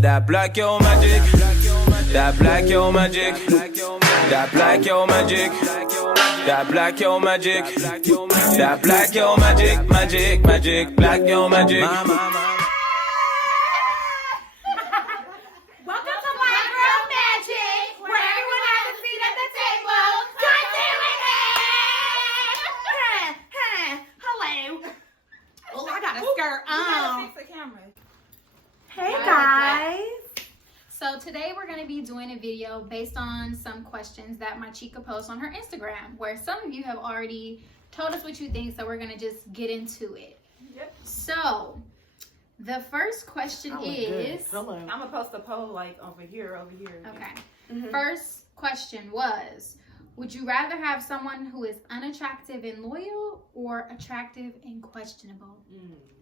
That black yo magic, that black yo magic, that black yo magic, that black yo magic, that black yo magic, magic, magic, black yo magic. Welcome to My Girl Magic, where everyone has a seat at the table. Gypsy with me. Hello. Oh, I got a skirt on. Fix the camera. Hey guys. So today we're going to be doing a video based on some questions that my chica posted on her Instagram, where some of you have already told us what you think, so we're going to just get into it. Yep. So the first question is, Hello. I'm gonna post a poll like over here. okay. First question was, would you rather have someone who is unattractive and loyal or attractive and questionable?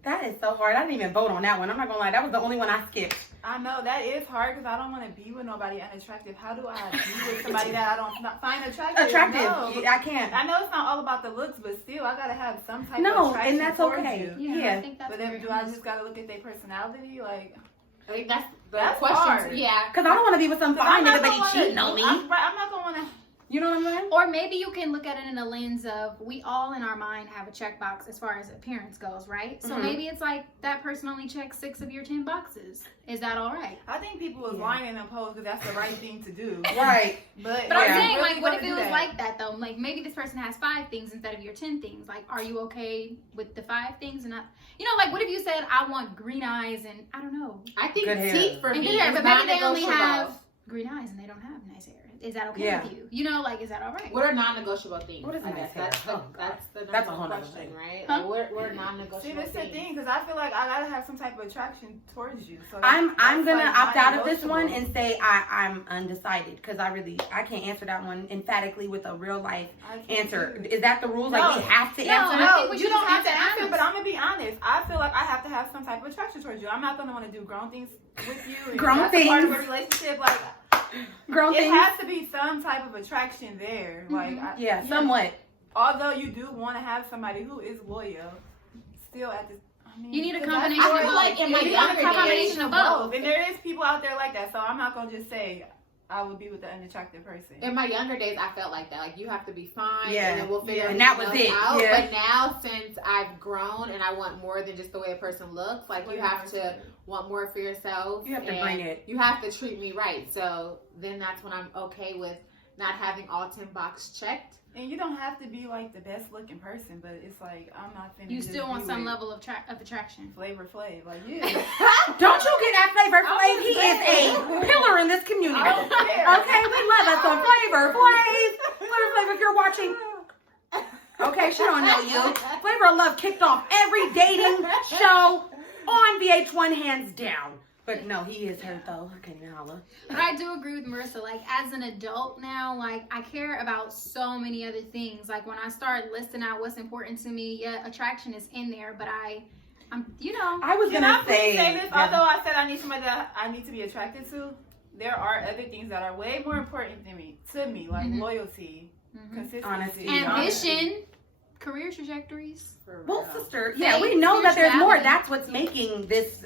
That is so hard. I didn't even vote on that one. I'm not gonna lie. That was the only one I skipped. I know that is hard because I don't want to be with nobody unattractive. How do I be with somebody that I don't find attractive? Attractive. No. I can't. I know it's not all about the looks, but still, I gotta have some type of No, attraction and that's towards okay. you. Yeah. I think that's But then, very do I honest. just gotta look at their personality? Like, I think that's That's question. hard. Yeah. Cause I don't want to be with some fine nigga, but he gonna cheating on me. I'm not gonna wanna. You know what I'm saying? Or maybe you can look at it in a lens of, we all in our mind have a checkbox as far as appearance goes, right? So maybe it's like that person only checks 6 of your 10 boxes. Is that all right? I think people was lying in the post because that's the right thing to do. Right. But But I'm Yeah. saying, really like, what if gonna it do was that? like that, though? Like, maybe this person has 5 things instead of your 10 things. Like, are you okay with the 5 things? And not, you know, like, what if you said, I want green eyes and, I don't know, I think Good hair. teeth for and me good hair, is but maybe they only non-negotiable. have green eyes and they don't have nice hair. Is that okay Yeah. with you? You know, like, is that all right? What are non-negotiable things? What is I nice guess hair? that's the Oh, God. that's the That's number a whole one nother question, thing. right? Huh? Like, what are See, non-negotiable that's the things? thing, because I feel like I gotta have some type of attraction towards you. So I'm that's gonna like opt out of this one non-negotiable. and say I'm undecided because I can't answer that one emphatically with a real life I can't answer. either. Is that the rules? Like No. we have to No, answer? I think No, we you should don't just have to answer answer, honest. but I'm gonna be honest. I feel like I have to have some type of attraction towards you. I'm not gonna want to do grown things with you. And Grown that's a part of a things. relationship. Like Grown it things. has to be some type of attraction there. Like Yeah, somewhat. although you do want to have somebody who is loyal, still at the. I mean, You need a 'cause that's combination hard. of feel like in my You need younger a combination days- of both. And there is people out there like that, so I'm not gonna just say I would be with the unattractive person. In my younger days, I felt like that. Like, you have to be fine, Yeah. and then we'll figure And that was everything it. else out. Yeah. But now, since I've grown and I want more than just the way a person looks, like, you have to want more for yourself. You have to and bring it. You have to treat me right. So then that's when I'm okay with not having all 10 boxes checked. And you don't have to be like the best looking person, but it's like I'm not finna You just still want be some with level of attraction. Flavor Flav. Like yeah. Don't you get that flavor, I Flav? was He is a pillar in this community. I don't care. Okay, we love us some Flavor Flav. Flavor, if you're watching. Okay, she don't know you. Flavor of Love kicked off every dating show on VH1 hands down. But no, he is her though. I can't even holler. But I do agree with Marissa. Like, as an adult now, like, I care about so many other things. Like, when I start listing out what's important to me, yeah, attraction is in there, but I'm, you know. I was Can gonna I please say this? yeah. Although I said I need somebody that I need to be attracted to, there are other things that are way more important than me. To me, like loyalty, consistency, Honesty. Ambition, career trajectories. For Well, real. sister, yeah, Faith, we know that there's more. spirituality. That's what's making this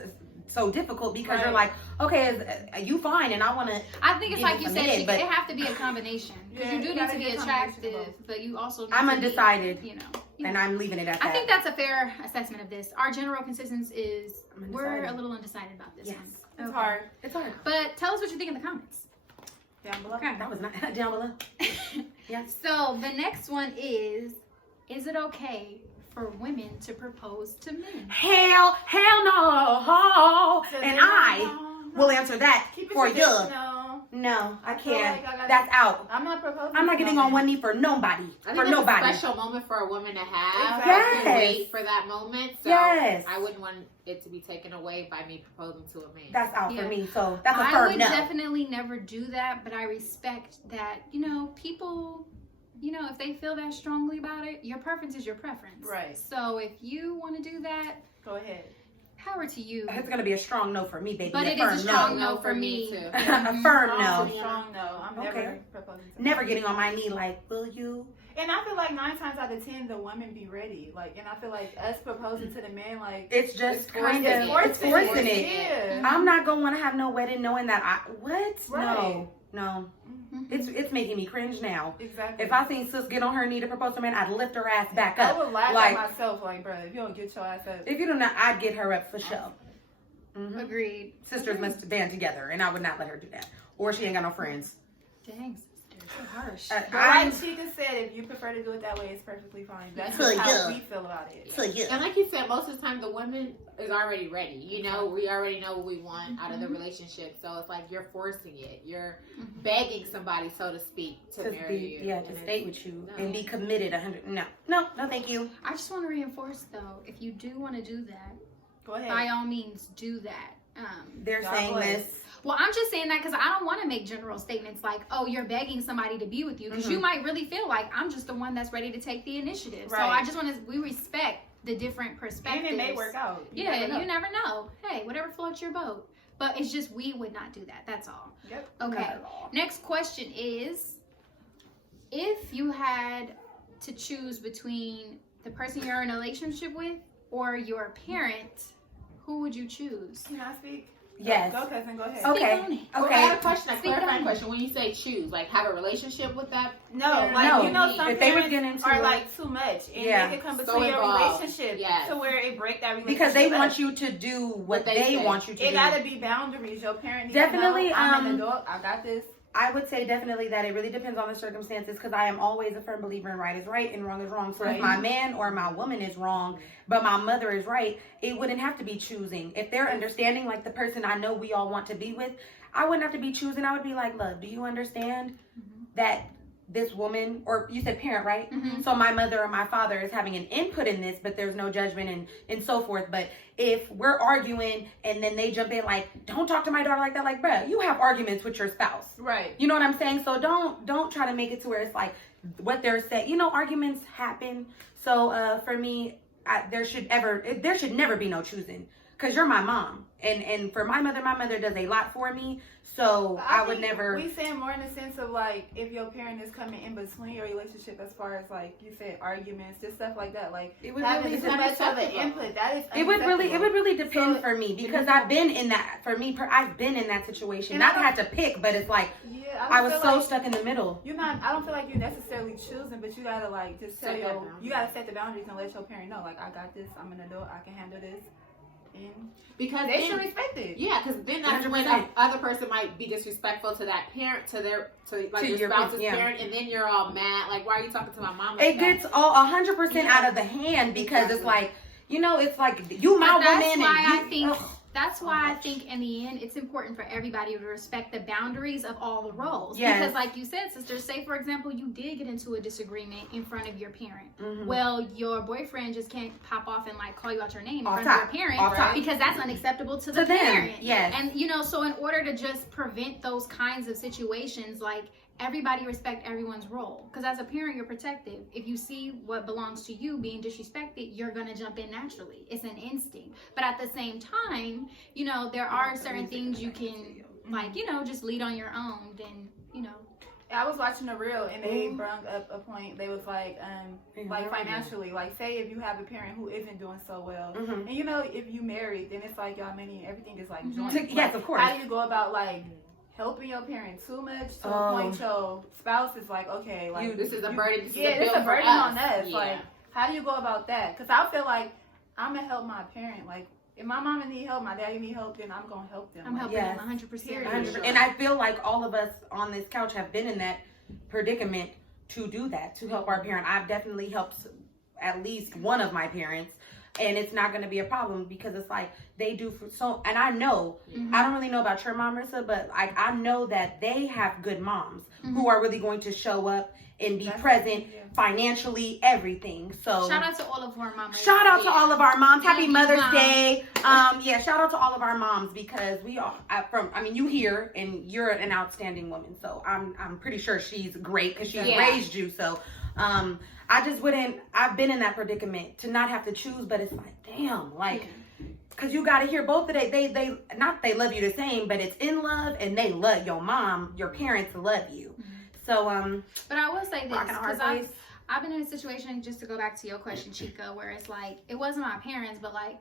so difficult because you're Right. like, okay, you fine, and I want to. I think it's Give like us you a said, minute, but- it have to be a combination. Because Yeah, you do you need gotta to be get a combination of attractive, but you also need I'm to be, undecided, you know. and I'm leaving it at that. I think that's a fair assessment of this. Our general consensus is I'm we're undecided. a little undecided about this Yes. one. It's Okay. hard. It's hard. But tell us what you think in the comments. Down below. Okay. That was not down below. Yes. So the next one is it okay for women to propose to men? Hell no. And I will answer that Keep it for you. traditional. No, I feel can't. like I gotta- That's out. I'm not proposing. I'm not to getting no on one man. knee for nobody. I think For that's nobody. a special moment for a woman to have. Exactly. I can Yes. wait for that moment. So Yes. I wouldn't want it to be taken away by me proposing to a man. That's out Yeah. for me. So that's a I firm would no. definitely never do that, but I respect that, you know, people, you know, if they feel that strongly about it, your preference is your preference. Right. So if you want to do that, Go ahead. power to you. It's gonna be a strong no for me, baby. But a it firm is a strong no. no for me. too. A firm no. Strong no. I'm Okay. never proposing to Never man. getting on my knee like, will you? And I feel like 9 times out of 10, the women be ready. Like, and I feel like us proposing to the man, like It's just kind of forcing it. Yeah. I'm not gonna want to have no wedding knowing that what? Right. No. Mm-hmm. It's making me cringe now. Exactly. If I seen sis get on her knee to propose to a man, I'd lift her ass back up. I would laugh like, at myself, like, bro, if you don't get your ass up. If you do not, I'd get her up for sure. Mm-hmm. Agreed. Sisters must band together, and I would not let her do that. Or she ain't got no friends. Dang, sister, so harsh. But like Chica said, if you prefer to do it that way, it's perfectly fine. That's just how we feel about it. And like you said, most of the time the woman is already ready. You know, we already know what we want out of the relationship. So it's like you're forcing it. You're begging somebody, so to speak, to marry you. Yeah, to stay with you and be committed 100. No, thank you. I just want to reinforce though, if you do want to do that, Go ahead. by all means do that. They're saying this. Well, I'm just saying that because I don't want to make general statements like, oh, you're begging somebody to be with you, because you might really feel like I'm just the one that's ready to take the initiative. Right. So I just want to, we respect the different perspectives. And it may work out. You never know. Hey, whatever floats your boat. But it's just, we would not do that. That's all. Yep. Okay. Next question is, if you had to choose between the person you're in a relationship with or your parent, who would you choose? Can I speak? Yes. Go, cousin. Go ahead. Okay. Okay. I had a question, a Speak clarifying on it. question. When you say choose, like have a relationship with that? No, parent? like No. you know, some If they was parents getting into are it- like too much, and Yeah. they can come So between your involved. relationship Yes. to where it break that relationship. Because they up. want you to do what they they say. want you to It do. gotta be boundaries. Your parent needs Definitely, to know, I'm an adult. I got this. I would say definitely that it really depends on the circumstances, because I am always a firm believer in right is right and wrong is wrong. So if my man or my woman is wrong, but my mother is right, it wouldn't have to be choosing. If they're understanding, like the person I know we all want to be with, I wouldn't have to be choosing. I would be like, love, do you understand that this woman, or you said parent, right? So my mother or my father is having an input in this, but there's no judgment and so forth. But if we're arguing and then they jump in like, don't talk to my daughter like that, like, bruh, you have arguments with your spouse. Right. You know what I'm saying? So don't try to make it to where it's like what they're saying. You know, arguments happen. So for me, there should never be no choosing, because you're my mom. And for my mother does a lot for me. So I would think never. We saying more in the sense of like, if your parent is coming in between your relationship, as far as like you said, arguments, just stuff like that. Like It would having really too much of an unacceptable. input. That is It would unacceptable. really depend So, for me, because I've been in that. For me, I've been in that situation. And Not I had to pick, but it's like Yeah, I don't was feel so like stuck in the middle. You're not. I don't feel like you're necessarily choosing, but you gotta like just tell Set your. that boundary. You gotta set the boundaries and let your parent know, like, I got this. I'm an adult. I can handle this. And Because they then- should respect it. Yeah, because then that's when 100%. the other person might be disrespectful to that parent, to your your spouse's yeah. parent, and then you're all mad. Like, why are you talking to my mom like It that? gets all 100% out of the hand, because it's like, you know, it's like you my But that's woman, why and I you, think ugh. that's why I think in the end it's important for everybody to respect the boundaries of all the roles. Yes. Because like you said, sister, say for example you did get into a disagreement in front of your parent. Mhm. Well, your boyfriend just can't pop off and like call you out your name in Off front top. of your parent, Off top. because that's unacceptable to the To them, parent. yes. And you know, so in order to just prevent those kinds of situations, like everybody respect everyone's role, because as a parent you're protective. If you see what belongs to you being disrespected, you're gonna jump in naturally. It's an instinct. But at the same time, you know, there are certain things you can, like, you know, just lead on your own. Then, you know, I was watching a reel and they brought up a point. They was like financially, like say if you have a parent who isn't doing so well, and you know if you married, then it's like y'all money, everything is like joint. Yes, of course. How do you go about like helping your parent too much to the point your spouse is like, okay, like This is a burden. This is yeah, a it's bill a for burden us. on us. Yeah. Like, how do you go about that? Because I feel like I'm gonna help my parent. Like, if my mama need help, my daddy need help, then I'm gonna help them. I'm Like, helping Yes. them 100%. 100%. And I feel like all of us on this couch have been in that predicament to do that, to help our parent. I've definitely helped at least one of my parents, and it's not going to be a problem, because it's like they do for so. And I know, I don't really know about your mom, Marissa, but like I know that they have good moms who are really going to show up and be present financially, everything. So Shout out to all of our mamas. shout out to all of our moms. Happy Thank you, Mother's Mom. Day. Yeah, shout out to all of our moms, because we are you here and you're an outstanding woman. So I'm pretty sure she's great, because she's Yeah. raised you. So I just wouldn't. I've been in that predicament to not have to choose, but it's like, damn, like. Cause you gotta hear both of they not they love you the same, but it's in love, and they love your mom. Your parents love you. So But I will say this, Rocking a hard because place. I've been in a situation, just to go back to your question, Chica, where it's like, it wasn't my parents, but like,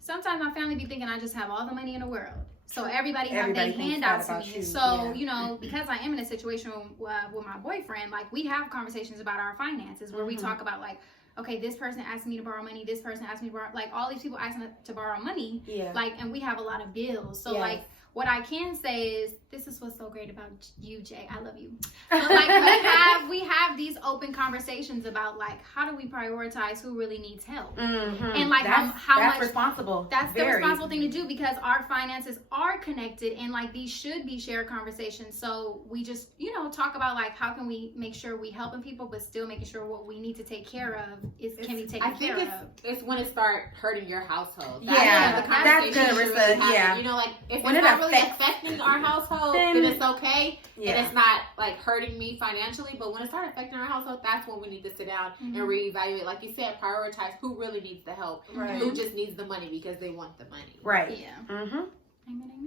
sometimes my family be thinking I just have all the money in the world. So everybody have their handouts to me. So, you know, because I am in a situation with my boyfriend, like, we have conversations about our finances where we talk about, like, okay, this person asked me to borrow money, this person asked me to borrow, like, all these people asking to borrow money, like, and we have a lot of bills. So, like, what I can say is, this is what's so great about you, Jay. I love you. But like we have these open conversations about like how do we prioritize who really needs help, and like how that's much responsible. That's the responsible thing to do because our finances are connected, and like these should be shared conversations. So we just talk about like how can we make sure we helping people, but still making sure what we need to take care of can be taken care of. It's when it start hurting your household. That's good, Marissa. Yeah, you know, like if it's not really affecting our household, then it's okay, and it's not like hurting me financially. But when it starts affecting our household, that's when we need to sit down and reevaluate. Like you said, prioritize who really needs the help, who just needs the money because they want the money. Right. Yeah. Amen.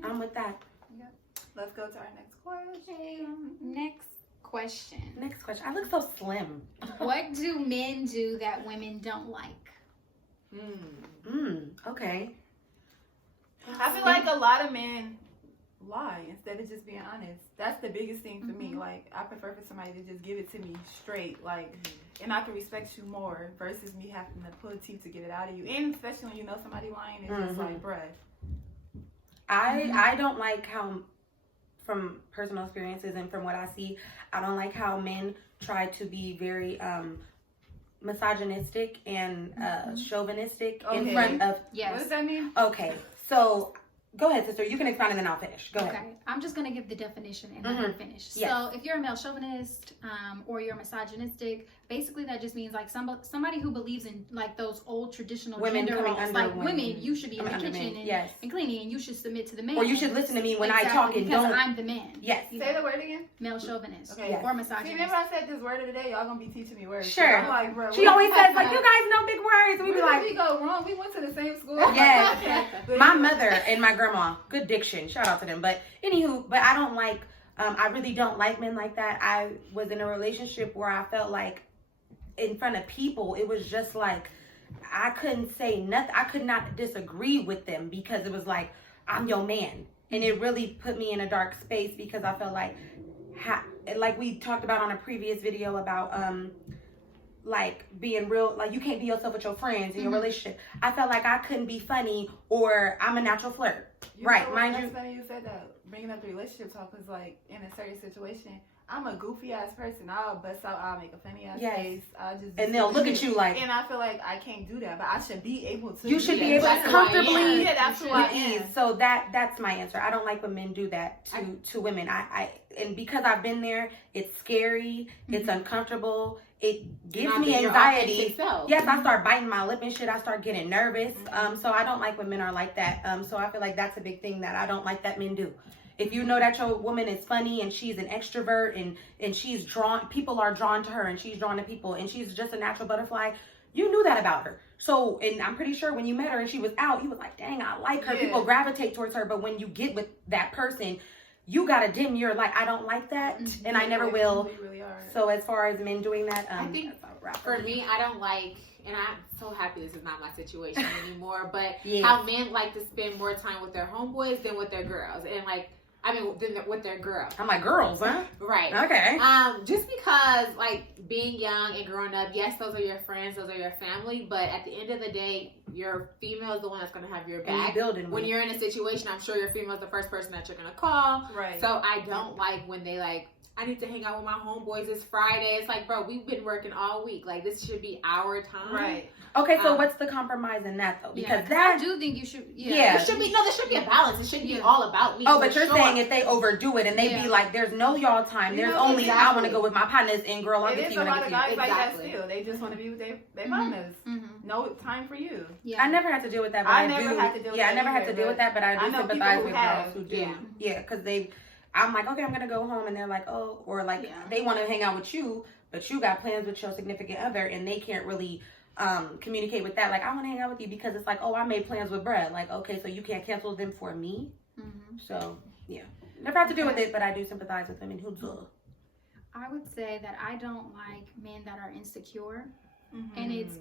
I'm with that. Yep. Let's go to our next question. Next question. I look so slim. What do men do that women don't like? Okay. I feel like a lot of men lie instead of just being honest. That's the biggest thing for me. Like, I prefer for somebody to just give it to me straight, like, and I can respect you more versus me having to pull teeth to get it out of you. And especially when you know somebody lying, it's just like, bruh. I don't like how, from personal experiences and from what I see, I don't like how men try to be very misogynistic and chauvinistic in front of. Yes. What does that mean? Okay, so go ahead, sister. You can expound and then I'll finish. Go ahead. Okay, I'm just gonna give the definition and then finish. Yes. So if you're a male chauvinist or you're misogynistic, basically that just means like somebody who believes in like those old traditional gender roles. Like women, you should be in the kitchen and cleaning, and you should submit to the man. Or you should listen to me when I talk and because don't. I'm the man. Yes. Say the word again. Male chauvinist or misogynist. See, remember I said this word of the day? Y'all gonna be teaching me words. Sure. I'm like, bro, she always says like, you guys know big words. We be like, we go wrong. We went to the same school. Yes. My mother and my grandma, good diction. Shout out to them. But anywho, I don't like. I really don't like men like that. I was in a relationship where I felt like, in front of people, it was just like I couldn't say nothing. I could not disagree with them because it was like, I'm your man. And it really put me in a dark space because I felt like we talked about on a previous video about like being real, like you can't be yourself with your friends in your relationship. I felt like I couldn't be funny or I'm a natural flirt. Mind you. That's funny you said that. Bringing up the relationship talk is like in a certain situation. I'm a goofy ass person. I'll bust out. I'll make a funny ass face. And they'll look at you like. And I feel like I can't do that, but I should be able to. You should be able to comfortably. Yeah, that's who I am. So that's my answer. I don't like when men do that to women. And because I've been there, it's scary. It's uncomfortable. It gives me anxiety. Yes, I start biting my lip and shit. I start getting nervous. So I don't like when men are like that. So I feel like that's a big thing that I don't like that men do. If you know that your woman is funny and she's an extrovert and she's drawn, people are drawn to her and she's drawn to people and she's just a natural butterfly, you knew that about her. So, and I'm pretty sure when you met her and she was out, you was like, dang, I like her. Yeah. People gravitate towards her. But when you get with that person, you got to dim your light. I don't like that. And I never will. Really so as far as men doing that, I think for me, I don't like, and I'm so happy this is not my situation anymore, but how men like to spend more time with their homeboys than with their girls. And like, with their girls. I'm like, girls, huh? Right. Okay. Just because, like, being young and growing up, yes, those are your friends, those are your family, but at the end of the day, your female is the one that's going to have your back. When you're in a situation, I'm sure your female is the first person that you're going to call. Right. So I don't like when they, like, I need to hang out with my homeboys. It's Friday. It's like, bro, we've been working all week. Like, this should be our time. Right. Okay, so what's the compromise in that, though? Because I do think you should, there should be a balance. It shouldn't be all about me. Oh, but you're saying if they overdo it and they be like, there's no y'all time. There's only, I want to go with my partners and girl, I'm with you. It is a lot of guys like that still. They just want to be with their partners. No time for you. Yeah. I never had to deal with that, but I never had to deal with that. Yeah, I never had to deal with that, but I do sympathize with girls who do. Yeah, because I'm like, okay, I'm going to go home. And they're like, oh, or like they want to hang out with you, but you got plans with your significant other and they can't really communicate with that. Like, I want to hang out with you because it's like, oh, I made plans with Brad. Like, okay, so you can't cancel them for me. So, yeah. Never have to deal with it, but I do sympathize with women who do. I would say that I don't like men that are insecure, Mm-hmm. and it's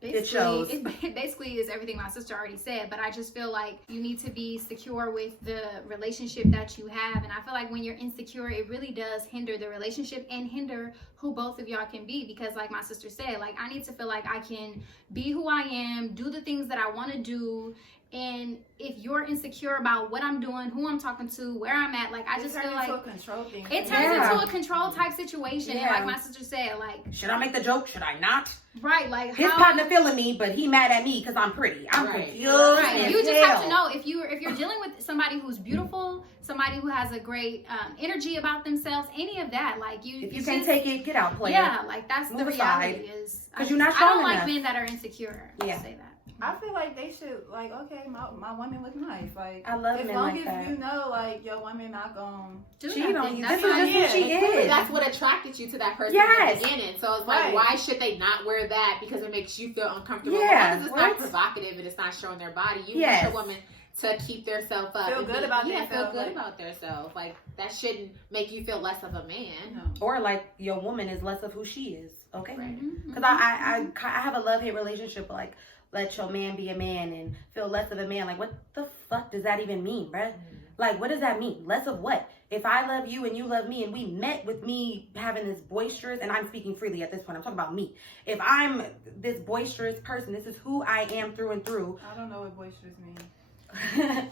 It shows. it basically is everything my sister already said, but I just feel like you need to be secure with the relationship that you have. And I feel like when you're insecure, it really does hinder the relationship and hinder who both of y'all can be. Because like my sister said, like I need to feel like I can be who I am, do the things that I want to do. And if you're insecure about what I'm doing, who I'm talking to, where I'm at, like I just feel like a control thing. it turns into a control type situation. And like my sister said, like, should I make the joke? Should I not? right, like His partner feeling me, but he mad at me because I'm pretty. I'm confused. Right. You just have to know if you're dealing with somebody who's beautiful, somebody who has a great energy about themselves, any of that, like if you can't take it, get out, player. Yeah, like that's Move the reality. aside. Is Because you're not I don't strong like enough. men that are insecure. Yeah. I'll say that. I feel like they should, like, okay, my woman look nice. Like, I love as men long like as that. you know, like, your woman not gonna Cheat on you. That's This is fine. just who she is. That's what attracted you to that person Yes. in the beginning. So it's like, Right. why should they not wear that because it makes you feel uncomfortable? Yeah. As long as it's not provocative and it's not showing their body. You Yes. want your woman to keep their self up. Feel and good be- about yeah, themselves, feel good like- about themselves. Like, that shouldn't make you feel less of a man. Or like your woman is less of who she is. Okay. Right. Because I have a love-hate relationship. Like, let your man be a man and feel less of a man. Like, what the fuck does that even mean, bruh? Like, what does that mean? Less of what? If I love you and you love me and we met with me having this boisterous, and I'm speaking freely at this point, I'm talking about me. If I'm this boisterous person, this is who I am through and through. I don't know what boisterous means.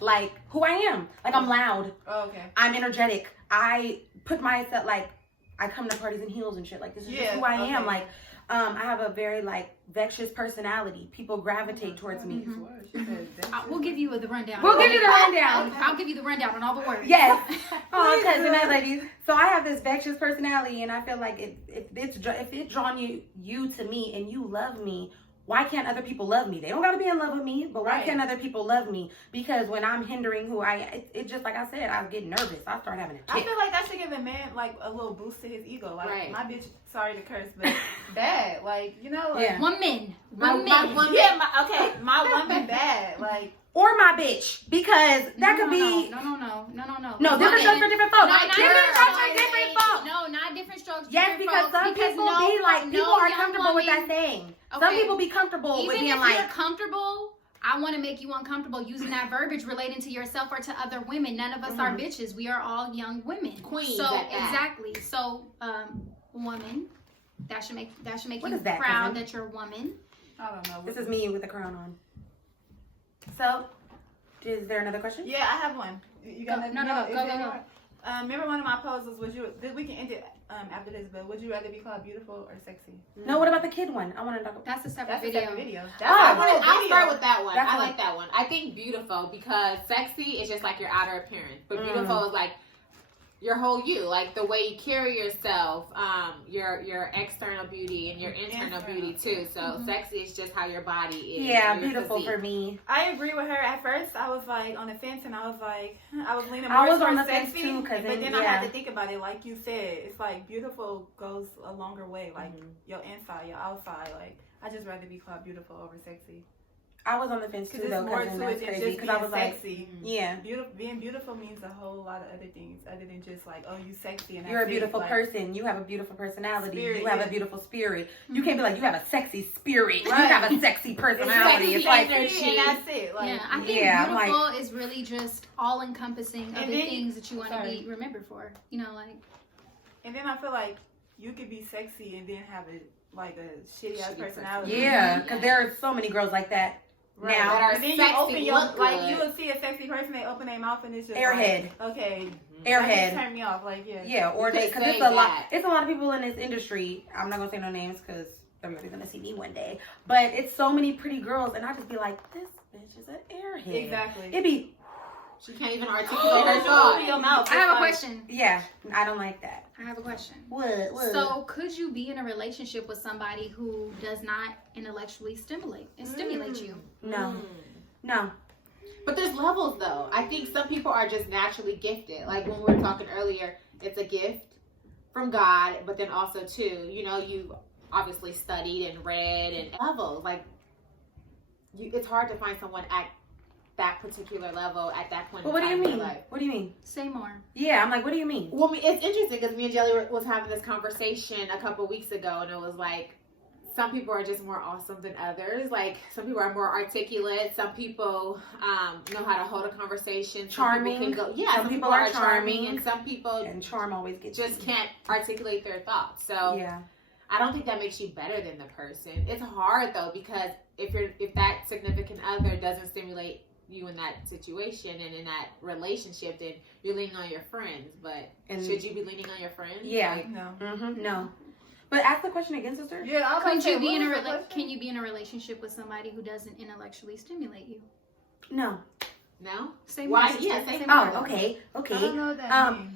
Like, who I am. Like, I'm loud. Oh, okay. I'm energetic. I put myself, like, I come to parties in heels and shit. Like, this is just who I am. Like, I have a very, like, vexed personality. People gravitate towards me. We'll give you the rundown. We'll give you the rundown. I'll give you the rundown on all the words. Yes. Oh, cousin, I love you. So I have this vexed personality, and I feel like if it's drawn you to me and you love me, why can't other people love me? They don't gotta be in love with me, but why can't other people love me? Because when I'm hindering who it's just like I said, I get nervous. I start having a tick. I feel like that should give a man like a little boost to his ego. Like my bitch, sorry to curse, but bad. Like, you know, like Woman. my woman bad. Like, or my bitch, because that could be No, different strokes for different folks. Different strokes for different folks. No, not different strokes. Yes, because some people be like, people are comfortable with that saying. Some people be comfortable with being even if like, you're comfortable, I want to make you uncomfortable using that verbiage relating to yourself or to other women. None of us are bitches. We are all young women. Queens. So at that. exactly. So, woman, that should make What you is that, proud cousin? that you're a woman. I don't know. this is me with a crown on. So, is there another question? Yeah, I have one. You got Go. Remember one of my poses was we can end it after this, but would you rather be called beautiful or sexy? No, what about the kid one? I want to talk about That's a separate That's a video. separate video. I'll start with that one. That's I one. like that one. I think beautiful because sexy is just like your outer appearance, but beautiful is like your whole you, like the way you carry yourself, your external beauty and your internal beauty too. So sexy is just how your body is. Yeah, or your beautiful physique. for me. I agree with her. At first, I was like on the fence, and I was leaning more I was on towards the fence sexy, too, but cousin, then I had to think about it. Like you said, it's like beautiful goes a longer way. Like your inside, your outside. Like I just rather be called beautiful over sexy. I was on the fence too, Because though, it's more cousin. to That's it than crazy. just Because I being was like, sexy. yeah. Being beautiful means a whole lot of other things other than just like, oh, you sexy and You're a that's beautiful it. Like, person. You have a beautiful personality. Spirit, you have yeah. a beautiful spirit. You can't be like, you have a sexy spirit. Right. You have a sexy personality. It's like, sexy and that's it. Like, Yeah, I think I'm beautiful is really just all encompassing of And the then- things that you want to sorry. be remembered for. You know, like and then I feel like you could be sexy and then have a shitty ass Shitty personality. yeah, because there are so many girls like that. Right. Now, That are and then you sexy, open your look like good. you will see a sexy person, they open their mouth and it's just Airhead. Like, okay, that Airhead. just turned me off. Like Yeah, or You they, could because it's say a lot. that. It's a lot of people in this industry. I'm not gonna say no names because everybody's gonna see me one day. But it's so many pretty girls, and I just be like, this bitch is an airhead. Exactly. It be, She can't even articulate her thought. Open your mouth. I have a It's like- question. yeah. I don't like that. I have a question. What? So, could you be in a relationship with somebody who does not intellectually stimulate you? No, no. But there's levels though. I think some people are just naturally gifted. Like when we were talking earlier, it's a gift from God, but then also too, you've obviously studied and read and levels. Like it's hard to find someone at that particular level at that point. Well, what do you in mean? life. What do you mean? Say more. Yeah, I'm like, what do you mean? Well, it's interesting because me and Jelly was having this conversation a couple weeks ago, and it was like, some people are just more awesome than others. Like, some people are more articulate. Some people know how to hold a conversation. Charming. Some people can go, some people are charming, and some people And charm always gets just you. can't articulate their thoughts. So Yeah. I don't think that makes you better than the person. It's hard though, because if that significant other doesn't stimulate you in that situation and in that relationship, then you're leaning on your friends. But should you be leaning on your friends? Yeah. Like, No. No. But ask the question again, sister. Yeah, I was Can like, you be in what was the question? can you be in a relationship with somebody who doesn't intellectually stimulate you? No. no? Say Why? more, sister. Yeah, say Say more. more. Oh, okay. I Okay. don't know what that means.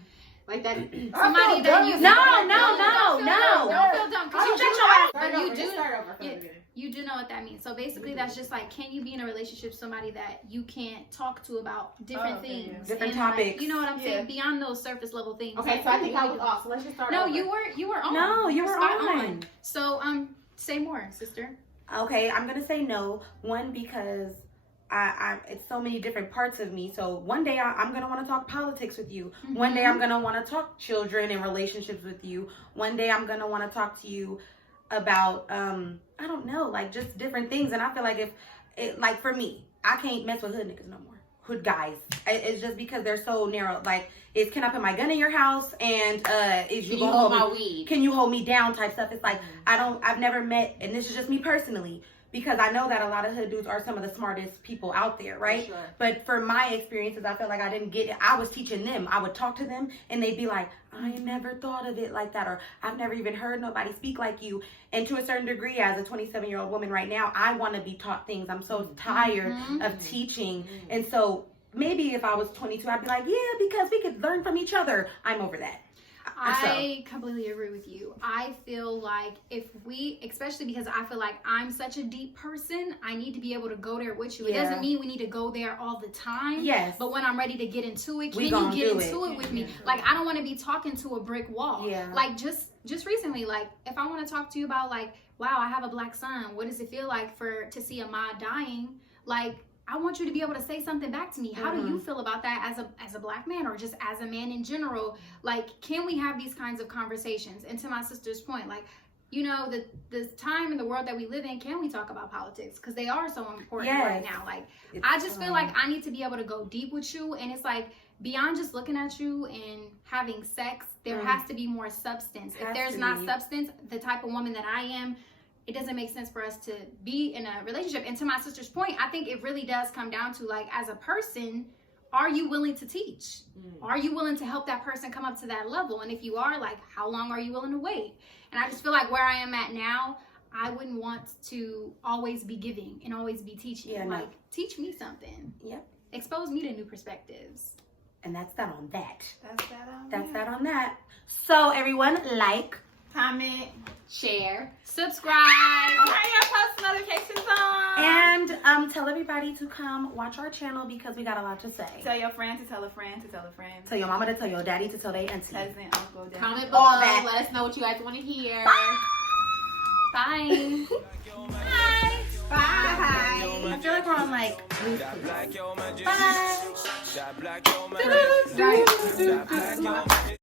Like that. Somebody that you No, don't no. feel dumb because you Shut your ass. Start you over. do Just start over from yeah. the beginning. You do know what that means. So basically, that's just like, can you be in a relationship with somebody that you can't talk to about different Okay, things, yeah. Different and, like, topics. you know what I'm saying? Yeah. Beyond those surface level things. Okay, Like, so I think I really was off. So let's just start No, over. you were on. No, you were spot on. So say more, sister. Okay, I'm gonna say no. One, because it's so many different parts of me. So one day I'm gonna want to talk politics with you. Mm-hmm. One day I'm gonna want to talk children and relationships with you. One day I'm gonna want to talk to you about I don't know, like just different things. And I feel like like for me, I can't mess with hood niggas no more. Hood guys. It's just because they're so narrow. Like, can I put my gun in your house and is you Can you gonna hold hold my me? weed? Can you hold me down type stuff? It's like I've never met, and this is just me personally, because I know that a lot of hood dudes are some of the smartest people out there, right? For sure. But for my experiences, I felt like I didn't get it. I was teaching them. I would talk to them and they'd be like, I never thought of it like that, or I've never even heard nobody speak like you. And to a certain degree, as a 27-year-old woman right now, I want to be taught things. I'm so tired of teaching. And so maybe if I was 22, I'd be like, yeah, because we could learn from each other. I'm over that. I completely agree with you. I feel like especially because I feel like I'm such a deep person, I need to be able to go there with you. It doesn't mean we need to go there all the time. Yes. But when I'm ready to get into it, can We you gon' get do into it. it with me? Like, I don't want to be talking to a brick wall. Yeah. Like, just recently, like, if I want to talk to you about, like, wow, I have a black son. What does it feel like to see a ma dying? Like, I want you to be able to say something back to me. How do you feel about that as a black man, or just as a man in general? Like, can we have these kinds of conversations? And to my sister's point, like, you know, the time in the world that we live in, can we talk about politics? Because they are so important right now. Like, I just feel like I need to be able to go deep with you. And it's like, beyond just looking at you and having sex, there has to be more substance. If there's not substance, the type of woman that I am, it doesn't make sense for us to be in a relationship. And to my sister's point, I think it really does come down to, like, as a person, are you willing to teach? Are you willing to help that person come up to that level? And if you are, like, how long are you willing to wait? And I just feel like where I am at now, I wouldn't want to always be giving and always be teaching. Yeah, no. Like, teach me something. Yep. Expose me to new perspectives. And that's that on that. That's that on that. So everyone, like, comment, Share. Subscribe. turn your post notifications on, and tell everybody to come watch our channel because we got a lot to say. tell your friend to tell a friend to tell a friend, Tell your mama to tell your daddy to tell their auntie. cousin, uncle, dad. Comment All below. that. Let us know what you guys want to hear. Bye. Bye. I feel like we're on like. That black yo magic. Bye. That black yo magic. That black yo magic.